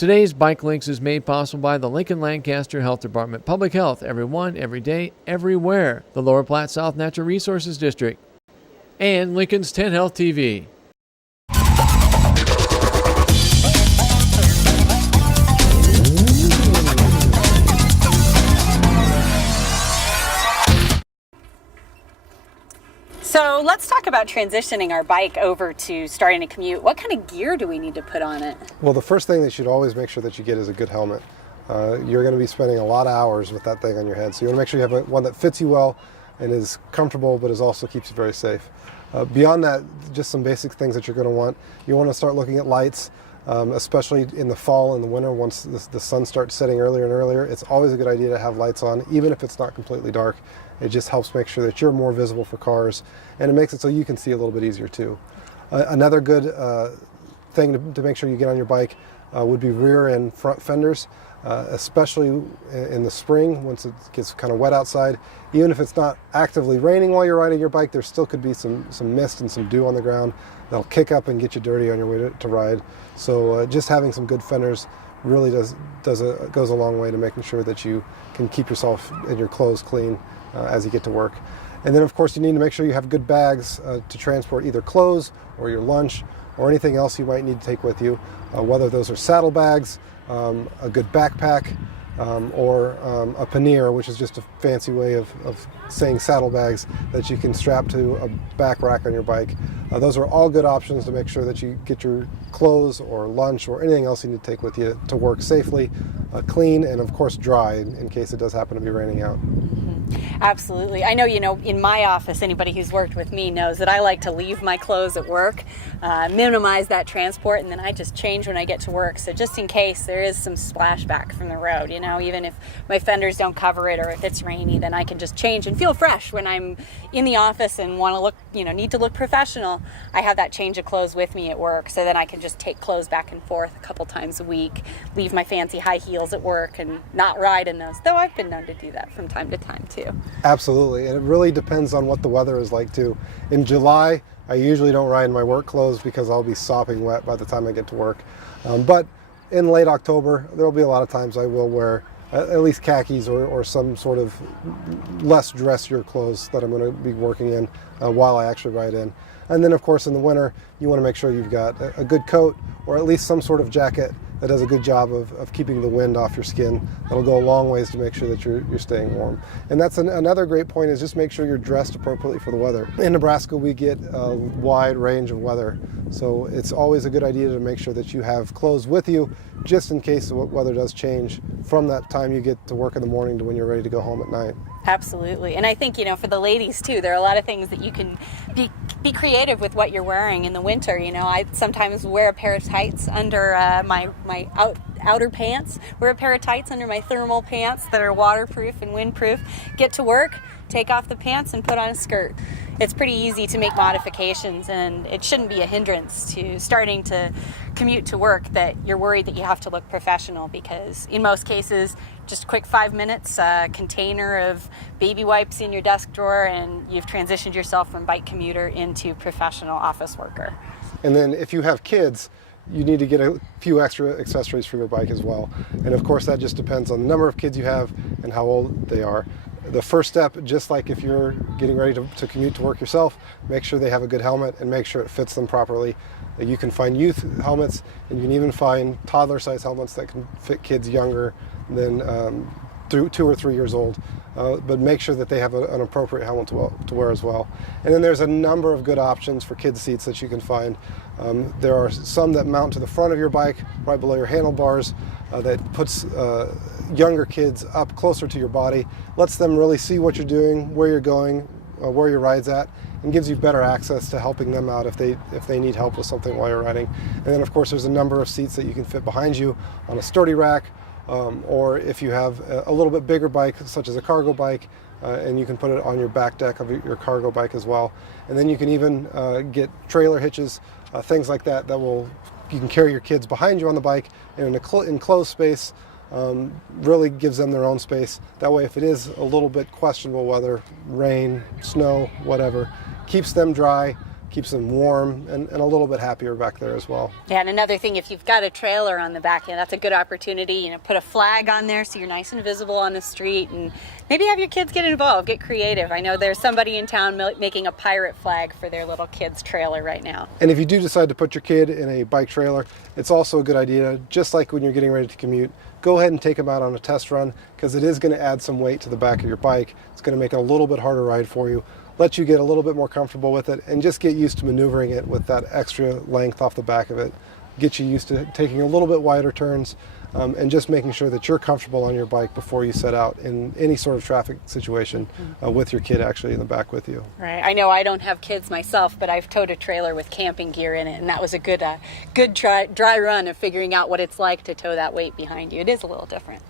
Today's Bike Links is made possible by the Lincoln Lancaster Health Department. Public health, everyone, every day, everywhere. The Lower Platte South Natural Resources District. And Lincoln's 10 Health TV. So let's talk about transitioning our bike over to starting to commute. What kind of gear do we need to put on it? Well, the first thing that you should always make sure that you get is a good helmet. You're going to be spending a lot of hours with that thing on your head, so you want to make sure you have one that fits you well and is comfortable, but also keeps you very safe. Beyond that, just some basic things that you're going to want. You want to start looking at lights, especially in the fall and the winter. Once the sun starts setting earlier and earlier, it's always a good idea to have lights on, even if it's not completely dark. It just helps make sure that you're more visible for cars, and it makes it so you can see a little bit easier too. Another good thing to make sure you get on your bike would be rear and front fenders, especially in the spring once it gets kind of wet outside. Even if it's not actively raining while you're riding your bike, there still could be some mist and some dew on the ground that'll kick up and get you dirty on your way to ride. So just having some good fenders really goes a long way to making sure that you can keep yourself and your clothes clean as you get to work. And then of course you need to make sure you have good bags to transport either clothes or your lunch or anything else you might need to take with you, whether those are saddle bags, a good backpack, or a pannier, which is just a fancy way of saying saddlebags that you can strap to a back rack on your bike. Those are all good options to make sure that you get your clothes or lunch or anything else you need to take with you to work safely, clean, and of course dry in case it does happen to be raining out. Absolutely. I know, in my office, anybody who's worked with me knows that I like to leave my clothes at work, minimize that transport, and then I just change when I get to work. So just in case there is some splashback from the road, even if my fenders don't cover it or if it's rainy, then I can just change and feel fresh when I'm in the office and want to look, need to look professional. I have that change of clothes with me at work, so then I can just take clothes back and forth a couple times a week, leave my fancy high heels at work and not ride in those, though I've been known to do that from time to time too. Absolutely, and it really depends on what the weather is like too. In July, I usually don't ride in my work clothes because I'll be sopping wet by the time I get to work. But in late October, there'll be a lot of times I will wear at least khakis or some sort of less dressier clothes that I'm going to be working in while I actually ride in. And then of course in the winter, you want to make sure you've got a good coat or at least some sort of jacket that does a good job of keeping the wind off your skin. That'll go a long ways to make sure that you're staying warm. And that's another great point, is just make sure you're dressed appropriately for the weather. In Nebraska, we get a wide range of weather, so it's always a good idea to make sure that you have clothes with you just in case the weather does change from that time you get to work in the morning to when you're ready to go home at night. Absolutely. And I think, for the ladies too, there are a lot of things that you can be creative with what you're wearing in the winter. I sometimes wear a pair of tights under my outer pants, wear a pair of tights under my thermal pants that are waterproof and windproof, get to work, take off the pants and put on a skirt. It's pretty easy to make modifications, and it shouldn't be a hindrance to starting to commute to work that you're worried that you have to look professional, because in most cases, just a quick 5 minutes, a container of baby wipes in your desk drawer, and you've transitioned yourself from bike commuter into professional office worker. And then if you have kids, you need to get a few extra accessories for your bike as well. And of course that just depends on the number of kids you have and how old they are. The first step, just like if you're getting ready to commute to work yourself, make sure they have a good helmet and make sure it fits them properly. You can find youth helmets, and you can even find toddler-size helmets that can fit kids younger than 2 or 3 years old. But make sure that they have an appropriate helmet to wear as well. And then there's a number of good options for kids' seats that you can find. There are some that mount to the front of your bike, right below your handlebars, that puts younger kids up closer to your body, lets them really see what you're doing, where you're going, where your ride's at, and gives you better access to helping them out if they need help with something while you're riding. And then of course there's a number of seats that you can fit behind you on a sturdy rack, or if you have a little bit bigger bike, such as a cargo bike, and you can put it on your back deck of your cargo bike as well. And then you can even get trailer hitches, things like that you can carry your kids behind you on the bike in an enclosed space. Really gives them their own space. That way, if it is a little bit questionable weather, rain, snow, whatever, keeps them dry, keeps them warm and a little bit happier back there as well. Yeah, and another thing, if you've got a trailer on the back end, that's a good opportunity. Put a flag on there so you're nice and visible on the street, and maybe have your kids get involved, get creative. I know there's somebody in town making a pirate flag for their little kid's trailer right now. And if you do decide to put your kid in a bike trailer, it's also a good idea, just like when you're getting ready to commute, go ahead and take them out on a test run, because it is going to add some weight to the back of your bike. It's going to make it a little bit harder ride for you, let you get a little bit more comfortable with it, and just get used to maneuvering it with that extra length off the back of it. Get you used to taking a little bit wider turns, and just making sure that you're comfortable on your bike before you set out in any sort of traffic situation with your kid actually in the back with you. Right. I know I don't have kids myself, but I've towed a trailer with camping gear in it, and that was a good dry run of figuring out what it's like to tow that weight behind you. It is a little different.